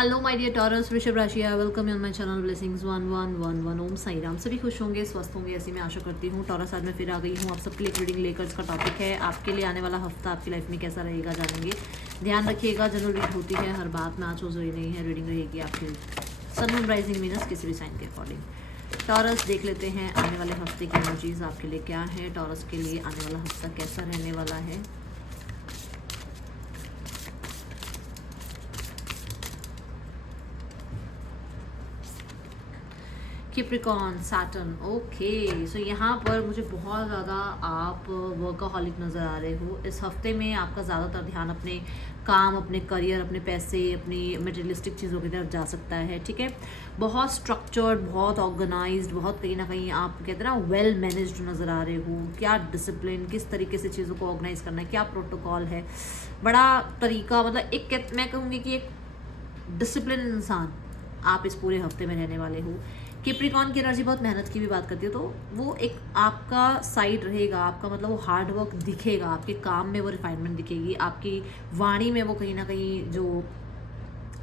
Hello my dear taurus, वृषभ राशि, I welcome you on my channel blessings 1111। ओम साई राम। सभी खुश होंगे, स्वस्थ होंगे, ऐसी मैं आशा करती हूँ। टॉरस आज मैं फिर आ गई हूँ आप सबके लिए रीडिंग लेकर। इसका टॉपिक है आपके लिए आने वाला हफ्ता आपकी लाइफ में कैसा रहेगा, जानेंगे। ध्यान रखिएगा, जनरल रीड होती है हर बात में, आज हो रही नहीं है। रीडिंग रहेगी आपकी सन मून राइजिंग मीनस किसी भी साइन के अकॉर्डिंग। टॉरस देख लेते हैं आने वाले हफ्ते की एनर्जीज आपके लिए क्या है। टॉरस के लिए आने वाला हफ्ता कैसा रहने वाला है। Capricorn, Saturn, okay. सो यहाँ पर मुझे बहुत ज़्यादा आप वर्कaholic नज़र आ रहे हो। इस हफ्ते में आपका ज़्यादातर ध्यान अपने काम, अपने करियर, अपने पैसे, अपनी मटेरियलिस्टिक चीज़ों की तरफ जा सकता है। ठीक है, बहुत स्ट्रक्चर्ड, बहुत ऑर्गेनाइज्ड, बहुत कहीं ना कहीं आप कहते हैं ना वेल मैनेज्ड नज़र आ रहे हो। क्या डिसिप्लिन, किस तरीके से चीज़ों को ऑर्गेनाइज करना है, क्या प्रोटोकॉल है, बड़ा तरीका, मतलब एक मैं कहूँगी कि एक डिसिप्लिन इंसान आप इस पूरे हफ्ते में रहने वाले हो। कैप्रिकॉर्न की एनर्जी बहुत मेहनत की भी बात करती है, तो वो एक आपका साइड रहेगा, आपका मतलब वो हार्ड वर्क दिखेगा, आपके काम में वो रिफाइनमेंट दिखेगी, आपकी वाणी में वो कहीं ना कहीं जो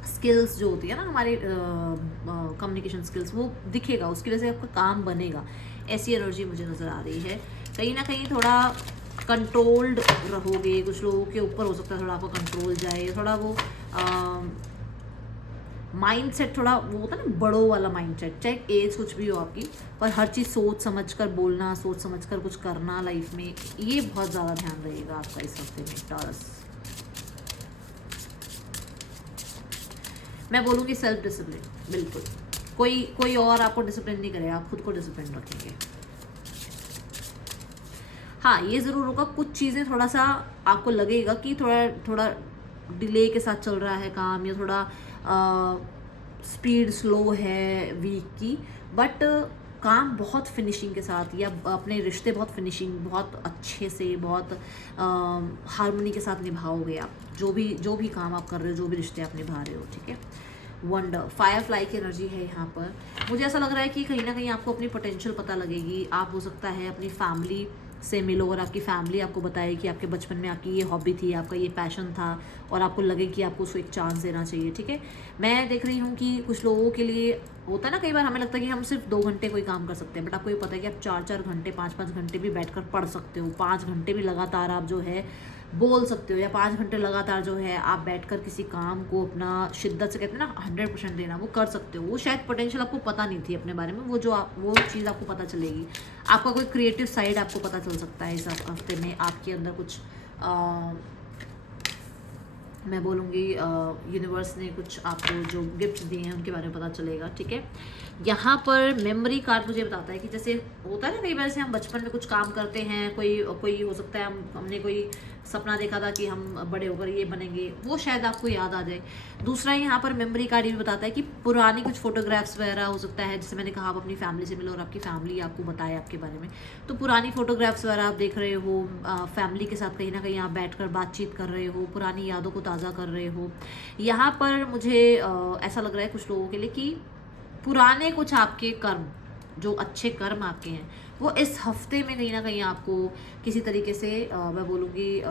स्किल्स जो होती है ना हमारे कम्युनिकेशन स्किल्स, वो दिखेगा, उसकी वजह से आपका काम बनेगा। ऐसी एनर्जी मुझे नज़र आ रही है। कहीं ना कहीं थोड़ा कंट्रोल्ड रहोगे, कुछ लोगों के ऊपर हो सकता है थोड़ा आपका कंट्रोल जाए, थोड़ा वो माइंड सेट थोड़ा वो होता है ना बड़ों वाला माइंड सेट, चाहे एज कुछ भी हो आपकी, पर हर चीज़ सोच समझ कर बोलना, सोच समझ कर कुछ करना लाइफ में, ये बहुत ज़्यादा ध्यान रहेगा आपका इस हफ्ते में टॉरस। मैं बोलूँगी सेल्फ डिसिप्लिन, बिल्कुल कोई और आपको डिसिप्लिन नहीं करेगा, आप खुद को डिसिप्लिन रखेंगे। हाँ, ये ज़रूर होगा, कुछ चीज़ें थोड़ा सा आपको लगेगा कि थोड़ा थोड़ा डिले के साथ चल रहा है काम, या थोड़ा स्पीड स्लो है वीक की, बट काम बहुत फिनिशिंग के साथ, या अपने रिश्ते बहुत फिनिशिंग, बहुत अच्छे से, बहुत हारमोनी के साथ निभाओगे आप जो भी काम आप कर रहे हो, जो भी रिश्ते आप निभा रहे हो। ठीक है, वंडर, फायर फ्लाई की एनर्जी है यहाँ पर। मुझे ऐसा लग रहा है कि कहीं ना कहीं आपको अपनी पोटेंशियल पता लगेगी। आप हो सकता है अपनी फैमिली से मिलो और आपकी फैमिली आपको बताए कि आपके बचपन में आपकी ये हॉबी थी, आपका ये पैशन था, और आपको लगे कि आपको उसको एक चांस देना चाहिए। ठीक है, मैं देख रही हूँ कि कुछ लोगों के लिए होता है ना, कई बार हमें लगता है कि हम सिर्फ 2 घंटे कोई काम कर सकते हैं, बट आपको ये पता है कि आप 4-4 घंटे, 5-5 घंटे भी बैठकर पढ़ सकते हो। 5 घंटे भी लगातार आप जो है बोल सकते हो, या 5 घंटे लगातार जो है आप बैठकर किसी काम को अपना शिद्दत से, कहते हैं ना 100% देना, वो कर सकते हो। वो शायद पोटेंशियल आपको पता नहीं थी अपने बारे में, वो चीज़ आपको पता चलेगी। आपका कोई क्रिएटिव साइड आपको पता चल सकता है इस हफ्ते में। आपके अंदर कुछ मैं बोलूँगी यूनिवर्स ने कुछ आपको जो गिफ्ट्स दिए हैं उनके बारे में पता चलेगा। ठीक है, यहाँ पर मेमोरी कार्ड मुझे बताता है कि जैसे होता है ना कई बार से हम बचपन में कुछ काम करते हैं, कोई हो सकता है हमने कोई सपना देखा था कि हम बड़े होकर ये बनेंगे, वो शायद आपको याद आ जाए। दूसरा यहाँ पर मेमोरी कार्ड ये भी बताता है कि पुरानी कुछ फोटोग्राफ्स वगैरह हो सकता है, जैसे मैंने कहा आप अपनी फैमिली से मिलो और आपकी फैमिली आपको बताए आपके बारे में, तो पुरानी फोटोग्राफ्स वगैरह आप देख रहे हो, फैमिली के साथ कहीं ना कहीं आप बैठकर बातचीत कर रहे हो, पुरानी यादों को ताज़ा कर रहे हो। यहाँ पर मुझे ऐसा लग रहा है कुछ लोगों के लिए कि पुराने कुछ आपके कर्म, जो अच्छे कर्म आपके हैं, वो इस हफ्ते में कहीं ना कहीं आपको किसी तरीके से मैं बोलूँगी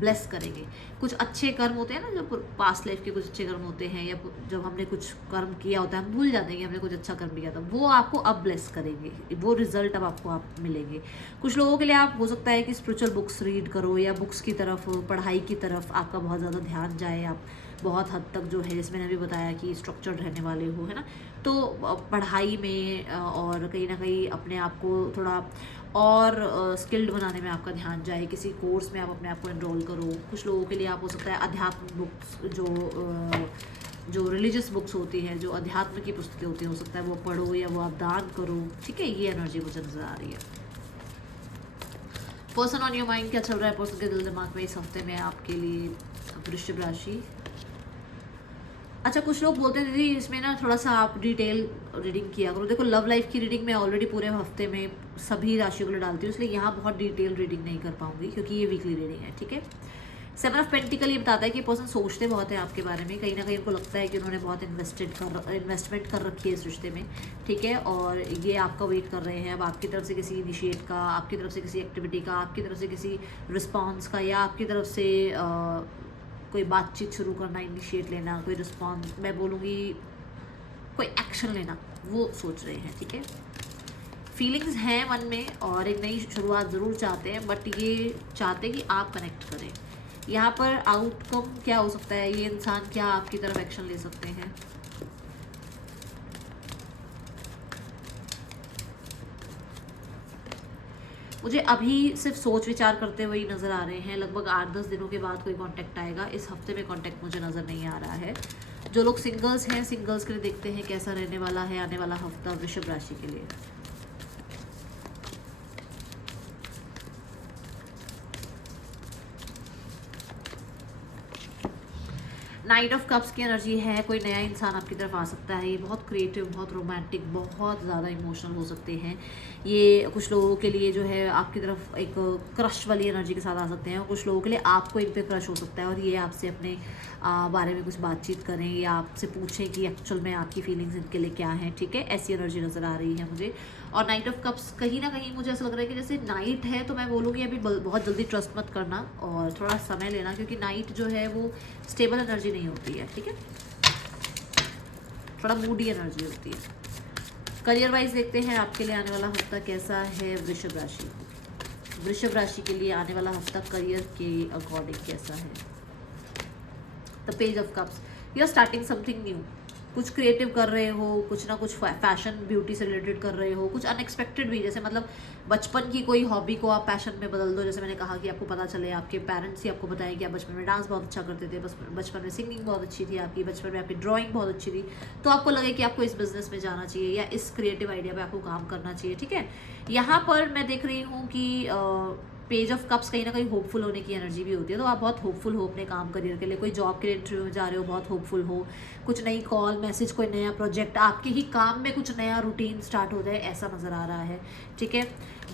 ब्लेस करेंगे। कुछ अच्छे कर्म होते हैं ना, जो पास्ट लाइफ के कुछ अच्छे कर्म होते हैं, या जब हमने कुछ कर्म किया होता है हम भूल जाते हैं कि हमने कुछ अच्छा कर्म किया था, वो आपको अब ब्लेस करेंगे, वो रिजल्ट अब आपको आप मिलेंगे। कुछ लोगों के लिए आप हो सकता है कि स्पिरिचुअल बुक्स रीड करो, या बुक्स की तरफ, पढ़ाई की तरफ आपका बहुत ज़्यादा ध्यान जाए, आप बहुत हद तक जो है, जैसे मैंने अभी बताया कि स्ट्रक्चर्ड रहने वाले हो, है ना, तो पढ़ाई में और कहीं ना कहीं अपने आप को थोड़ा और स्किल्ड बनाने में आपका ध्यान जाए, किसी कोर्स में आप अपने आप को एनरोल करो। कुछ लोगों के लिए आप हो सकता है अध्यात्म बुक्स, जो रिलीजियस बुक्स होती हैं, जो अध्यात्म की पुस्तकें होती हैं, हो सकता है वो पढ़ो या वो आप दान करो। ठीक है, ये एनर्जी मुझे नजर आ रही है। पर्सन ऑन योर माइंड, क्या चल रहा है पर्सन के दिल दिमाग में इस हफ्ते में आपके लिए वृश्चिक राशि। अच्छा, कुछ लोग बोलते हैं दीदी इसमें ना थोड़ा सा आप डिटेल रीडिंग किया करो। देखो, लव लाइफ की रीडिंग मैं ऑलरेडी पूरे हफ्ते में सभी राशियों को डालती हूँ, इसलिए यहाँ बहुत डिटेल रीडिंग नहीं कर पाऊंगी क्योंकि ये वीकली रीडिंग है। ठीक है, 7 ऑफ पेंटिकल ये बताता है कि पर्सन सोचते बहुत है आपके बारे में, कहीं ना कहीं उनको लगता है कि उन्होंने बहुत इन्वेस्टमेंट कर रखी है इस रिश्ते में। ठीक है, और ये आपका वेट कर रहे हैं अब आपकी तरफ से किसी इनिशिएट का, आपकी तरफ से किसी एक्टिविटी का, आपकी तरफ से किसी रिस्पॉन्स का, या आपकी तरफ से कोई बातचीत शुरू करना, इनिशिएट लेना, कोई रिस्पॉन्स, मैं बोलूँगी कोई एक्शन लेना, वो सोच रहे हैं, ठीक है। फीलिंग्स हैं मन में और एक नई शुरुआत ज़रूर चाहते हैं, बट ये चाहते कि आप कनेक्ट करें। यहाँ पर आउटकम क्या हो सकता है, ये इंसान क्या आपकी तरफ एक्शन ले सकते हैं। मुझे अभी सिर्फ सोच विचार करते हुए ही नज़र आ रहे हैं। लगभग 8-10 दिनों के बाद कोई कांटेक्ट आएगा। इस हफ्ते में कांटेक्ट मुझे नज़र नहीं आ रहा है। जो लोग सिंगल्स हैं, सिंगल्स के लिए देखते हैं कैसा रहने वाला है आने वाला हफ्ता वृषभ राशि के लिए। नाइट ऑफ कप्स की एनर्जी है। कोई नया इंसान आपकी तरफ आ सकता है। ये बहुत क्रिएटिव, बहुत रोमांटिक, बहुत ज़्यादा इमोशनल हो सकते हैं। ये कुछ लोगों के लिए जो है आपकी तरफ एक क्रश वाली एनर्जी के साथ आ सकते हैं, और कुछ लोगों के लिए आपको इन पे क्रश हो सकता है और ये आपसे अपने बारे में कुछ बातचीत करें या आपसे पूछें कि एक्चुअल में आपकी फीलिंग्स इनके लिए क्या है, ठीक है। ऐसी एनर्जी नज़र आ रही है मुझे। और नाइट ऑफ कप्स कहीं ना कहीं मुझे ऐसा लग रहा है कि जैसे नाइट है, तो मैं बोलूँगी अभी बहुत जल्दी ट्रस्ट मत करना और थोड़ा समय लेना, क्योंकि नाइट जो है वो स्टेबल एनर्जी नहीं होती है, ठीक है। थोड़ा मूडी एनर्जी होती है। करियर वाइज देखते हैं आपके लिए आने वाला हफ्ता कैसा है वृषभ राशि। वृषभ राशि के लिए आने वाला हफ्ता करियर के अकॉर्डिंग कैसा है। The page of cups, you are starting something new. कुछ क्रिएटिव कर रहे हो, कुछ ना कुछ फैशन ब्यूटी से रिलेटेड कर रहे हो, कुछ अनएक्सपेक्टेड भी, जैसे मतलब बचपन की कोई हॉबी को आप पैशन में बदल दो। जैसे मैंने कहा कि आपको पता चले, आपके पेरेंट्स ही आपको बताएं कि आप बचपन में डांस बहुत अच्छा करते थे, बचपन में सिंगिंग बहुत अच्छी थी आपकी, बचपन में आपकी ड्राइंग बहुत अच्छी थी, तो आपको लगे कि आपको इस बिजनेस में जाना चाहिए या इस क्रिएटिव आइडिया पे आपको काम करना चाहिए, ठीक है। यहाँ पर मैं देख रही हूँ कि पेज ऑफ कप्स कहीं ना कहीं होपफुल होने की एनर्जी भी होती है, तो आप बहुत होपफुल हो अपने काम करियर के लिए। कोई जॉब के लिए इंटरव्यू में जा रहे हो, बहुत होपफुल हो। कुछ नई कॉल मैसेज, कोई नया प्रोजेक्ट, आपके ही काम में कुछ नया रूटीन स्टार्ट हो जाए, ऐसा नज़र आ रहा है, ठीक है।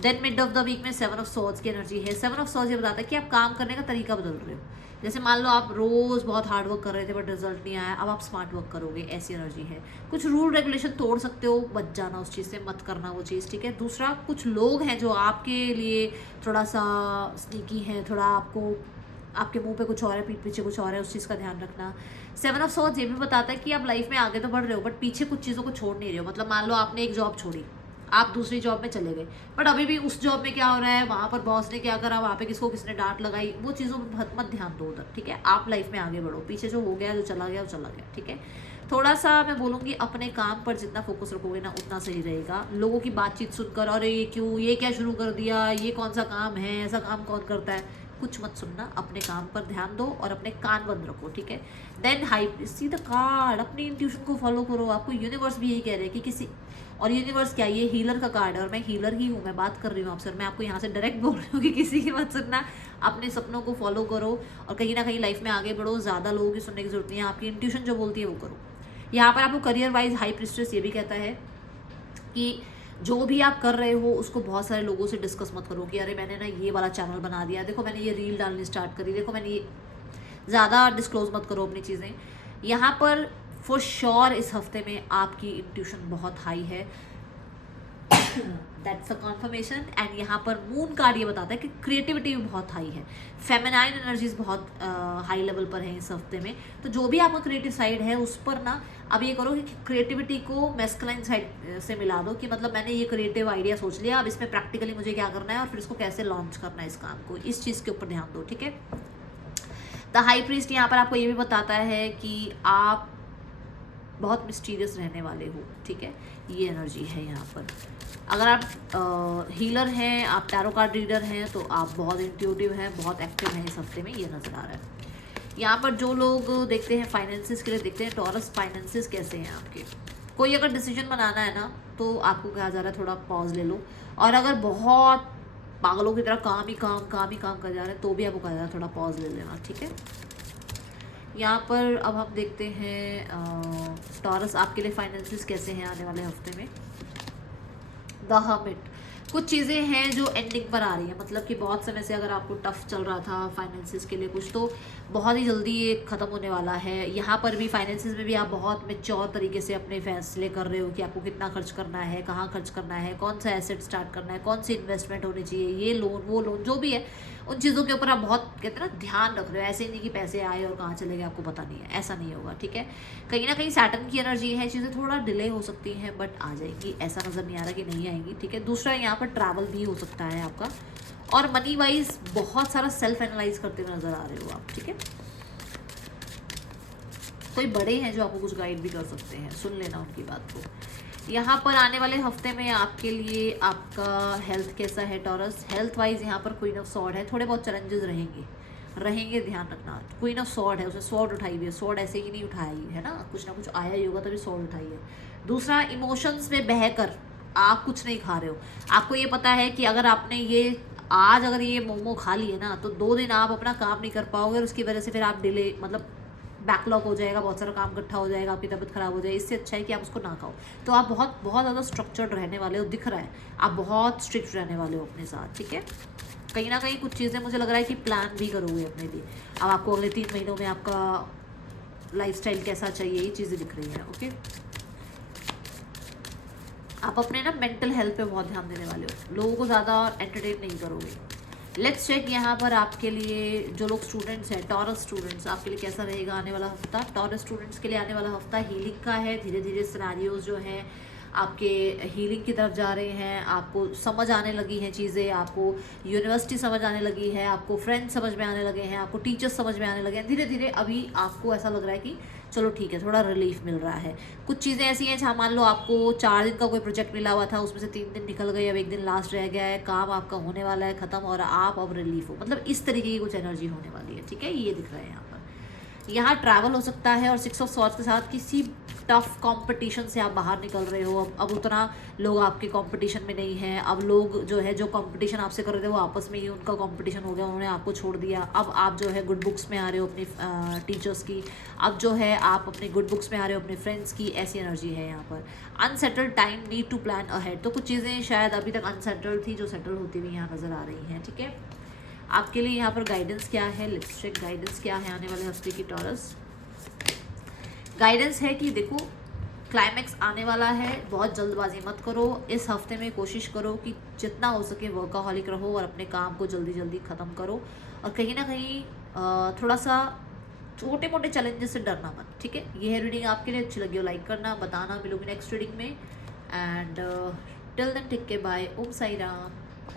Then mid of the week में 7 ऑफ सॉर्ड्स की एनर्जी है। 7 ऑफ सॉर्ड्स ये बताता है कि आप काम करने का तरीका बदल रहे हो। जैसे मान लो आप रोज़ बहुत हार्ड वर्क कर रहे थे बट रिजल्ट नहीं आया, अब आप स्मार्ट वर्क करोगे, ऐसी एनर्जी है। कुछ रूल रेगुलेशन तोड़ सकते हो, बच जाना उस चीज़ से, मत करना वो चीज़, ठीक है। दूसरा, कुछ लोग हैं जो आपके लिए थोड़ा सा स्नीकी है, थोड़ा आपके मुंह पे कुछ और है, पीठ पीछे कुछ और है, उस चीज़ का ध्यान रखना। 7 ऑफ सॉर्ड्स ये भी बताता है कि आप लाइफ में आगे तो बढ़ रहे हो बट पीछे कुछ चीज़ों को छोड़ नहीं रहे हो। मतलब मान लो आपने एक जॉब छोड़ी, आप दूसरी जॉब में चले गए, बट अभी भी उस जॉब में क्या हो रहा है, वहाँ पर बॉस ने क्या करा, वहाँ पे किसने डांट लगाई, वो चीज़ों में मत ध्यान दो उधर, ठीक है। आप लाइफ में आगे बढ़ो, पीछे जो हो गया, जो चला गया वो चला गया, ठीक है। थोड़ा सा मैं बोलूँगी अपने काम पर जितना फोकस रखोगे ना उतना सही रहेगा। लोगों की बातचीत सुनकर अरे ये क्यों, ये क्या शुरू कर दिया, ये कौन सा काम है, ऐसा काम कौन करता है, कुछ मत सुनना, अपने काम पर ध्यान दो और अपने कान बंद रखो, ठीक है। Then high see the card, अपनी इंट्यूशन को फॉलो करो। आपको यूनिवर्स भी यही कह रहे हैं कि किसी, और यूनिवर्स क्या, ये हीलर का कार्ड है और मैं हीलर ही हूँ, मैं बात कर रही हूँ आपसे, मैं आपको यहाँ से डायरेक्ट बोल रही हूँ कि किसी की मत सुनना, अपने सपनों को फॉलो करो और कहीं ना कहीं लाइफ में आगे बढ़ो। ज़्यादा लोगों की सुनने की जरूरत नहीं है, आपकी इंट्यूशन जो बोलती है वो करो। यहाँ पर आपको करियर वाइज हाई प्रिस्ट्रेस ये भी कहता है कि जो भी आप कर रहे हो उसको बहुत सारे लोगों से डिस्कस मत करो कि अरे मैंने ना ये वाला चैनल बना दिया, देखो मैंने ये रील डालनी स्टार्ट करी, देखो मैंने ये, ज़्यादा डिस्क्लोज मत करो अपनी चीज़ें। यहाँ पर फॉर श्योर इस हफ्ते में आपकी इंट्यूशन बहुत हाई है, दैट्स अ कॉन्फर्मेशन। एंड यहाँ पर मून कार्ड ये बताता है कि क्रिएटिविटी भी बहुत हाई है, फेमिनाइन एनर्जीज बहुत हाई लेवल पर है इस हफ्ते में। तो जो भी आपका क्रिएटिव साइड है उस पर ना अब ये करो कि क्रिएटिविटी को मैस्कुलाइन साइड से मिला दो, कि मतलब मैंने ये क्रिएटिव आइडिया सोच लिया, अब इसमें प्रैक्टिकली मुझे क्या करना है और फिर इसको कैसे लॉन्च करना है, इस काम को, इस चीज़ के ऊपर ध्यान दो, ठीक है। द हाई प्रीस्ट यहाँ पर आपको ये भी बताता है कि आप बहुत मिस्टीरियस रहने वाले हो, ठीक है। ये एनर्जी है यहाँ पर। अगर आप हीलर हैं, आप टैरो कार्ड रीडर हैं, तो आप बहुत इंट्यूटिव हैं, बहुत एक्टिव हैं इस हफ्ते में, ये नज़र आ रहा है। यहाँ पर जो लोग देखते हैं फाइनेंसिस के लिए देखते हैं, टॉरस फाइनेंसिस कैसे हैं आपके। कोई अगर डिसीजन बनाना है ना तो आपको कहा जा रहा है थोड़ा पॉज ले लो, और अगर बहुत पागलों की तरह काम ही काम कर जा रहे हैं तो भी आपको कहा जा रहा है थोड़ा पॉज ले लेना, ठीक है। यहाँ पर अब हम देखते हैं टॉरस आपके लिए फाइनेंसिस कैसे हैं आने वाले हफ्ते में। द हर्मिट, कुछ चीज़ें हैं जो एंडिंग पर आ रही हैं, मतलब कि बहुत समय से अगर आपको टफ चल रहा था फाइनेंसिस के लिए कुछ, तो बहुत ही जल्दी ये ख़त्म होने वाला है। यहाँ पर भी फाइनेंसिस में भी आप बहुत मैच्योर तरीके से अपने फैसले कर रहे हो कि आपको कितना खर्च करना है, कहाँ खर्च करना है, कौन सा एसेट स्टार्ट करना है, कौन सी इन्वेस्टमेंट होनी चाहिए, ये लोन वो लोन जो भी है, उन चीज़ों के ऊपर आप बहुत कहते हैं ना ध्यान रख रहे हो। ऐसे ही नहीं कि पैसे आए और कहाँ चले गए आपको पता नहीं है, ऐसा नहीं होगा, ठीक है। कहीं ना कहीं सैटर्न की एनर्जी है, चीज़ें थोड़ा डिले हो सकती हैं बट आ जाएंगी, ऐसा नज़र नहीं आ रहा कि नहीं आएंगी, ठीक है। दूसरा यहाँ पर ट्रैवल भी हो सकता है आपका, और मनी वाइज बहुत सारा सेल्फ एनालाइज करते हुए नजर आ रहे हो आप, ठीक है। कोई बड़े हैं जो आपको कुछ गाइड भी कर सकते हैं, सुन लेना उनकी बात को। यहाँ पर आने वाले हफ्ते में आपके लिए आपका हेल्थ कैसा है टॉरस? हेल्थ वाइज यहाँ पर क्वीन ऑफ सॉर्ड है, थोड़े बहुत चैलेंजेस रहेंगे, ध्यान रखना। क्वीन ऑफ सॉर्ड है, उसने सॉर्ड उठाई हुई है, सॉर्ड ऐसे ही नहीं उठाई है ना कुछ आया ही होगा तभी सॉर्ड उठाई है। दूसरा, इमोशंस में बहकर आप कुछ नहीं खा रहे हो। आपको ये पता है कि अगर आपने ये आज अगर ये मोमो खा लिए ना तो 2 दिन आप अपना काम नहीं कर पाओगे, और उसकी वजह से फिर आप डिले, मतलब बैकलॉग हो जाएगा, बहुत सारा काम इकट्ठा हो जाएगा, आपकी तबीयत खराब हो जाएगी। इससे अच्छा है कि आप उसको ना खाओ। तो आप बहुत बहुत ज़्यादा स्ट्रक्चर्ड रहने वाले हो, दिख रहा है आप बहुत स्ट्रिक्ट रहने वाले हो अपने साथ, ठीक है। कहीं ना कहीं कुछ चीज़ें मुझे लग रहा है कि प्लान भी करोगे अपने लिए। अब आपको अगले 3 महीनों में आपका लाइफस्टाइल कैसा चाहिए, ये चीज़ें दिख रही हैं, ओके। आप अपने ना मेंटल हेल्थ पे बहुत ध्यान देने वाले हो, लोगों को ज़्यादा एंटरटेन नहीं करोगे। लेट्स चेक यहाँ पर आपके लिए जो लोग स्टूडेंट्स हैं, टॉरस स्टूडेंट्स, आपके लिए कैसा रहेगा आने वाला हफ्ता। टॉरस स्टूडेंट्स के लिए आने वाला हफ्ता हीलिंग का है। धीरे धीरे सिनेरियोज जो हैं आपके हीलिंग की तरफ जा रहे हैं, आपको समझ आने लगी हैं चीज़ें, आपको यूनिवर्सिटी समझ आने लगी है, आपको फ्रेंड्स समझ में आने लगे हैं, आपको टीचर्स समझ में आने लगे हैं। धीरे धीरे अभी आपको ऐसा लग रहा है कि चलो ठीक है, थोड़ा रिलीफ मिल रहा है। कुछ चीज़ें ऐसी हैं जहाँ मान लो आपको 4 दिन का कोई प्रोजेक्ट मिला हुआ था, उसमें से 3 दिन निकल गए, अब 1 दिन लास्ट रह गया है, काम आपका होने वाला है ख़त्म, और आप अब रिलीफ हो, मतलब इस तरीके की कुछ एनर्जी होने वाली है, ठीक है। ये दिख रहा है यहाँ पर। यहाँ ट्रैवल हो सकता है, और 6 ऑफ सॉर्ड्स के साथ किसी टफ कंपटीशन से आप बाहर निकल रहे हो। अब उतना लोग आपके कंपटीशन में नहीं हैं। अब लोग जो है जो कंपटीशन आपसे कर रहे थे वो आपस में ही उनका कंपटीशन हो गया, उन्होंने आपको छोड़ दिया। अब आप जो है गुड बुक्स में आ रहे हो अपनी टीचर्स की, अब जो है आप अपने गुड बुक्स में आ रहे हो अपने फ्रेंड्स की, ऐसी एनर्जी है यहाँ पर। Unsettled time, need to plan ahead, तो कुछ चीज़ें शायद अभी तक अनसेटल्ड थी जो सेटल होती हुई यहाँ नज़र आ रही हैं, ठीक है। आपके लिए यहाँ पर गाइडेंस क्या है, लेट्स चेक गाइडेंस क्या है आने वाले हफ्ते की टॉरस। गाइडेंस है कि देखो क्लाइमैक्स आने वाला है, बहुत जल्दबाजी मत करो। इस हफ्ते में कोशिश करो कि जितना हो सके वर्काहॉलिक रहो और अपने काम को जल्दी जल्दी ख़त्म करो, और कहीं ना कहीं थोड़ा सा छोटे मोटे चैलेंजेस से डरना मत, ठीक है। ये है रीडिंग आपके लिए, अच्छी लगी हो लाइक करना, बताना। मिलूंगी नेक्स्ट रीडिंग में, and till then take care, bye, Om Sai Ram.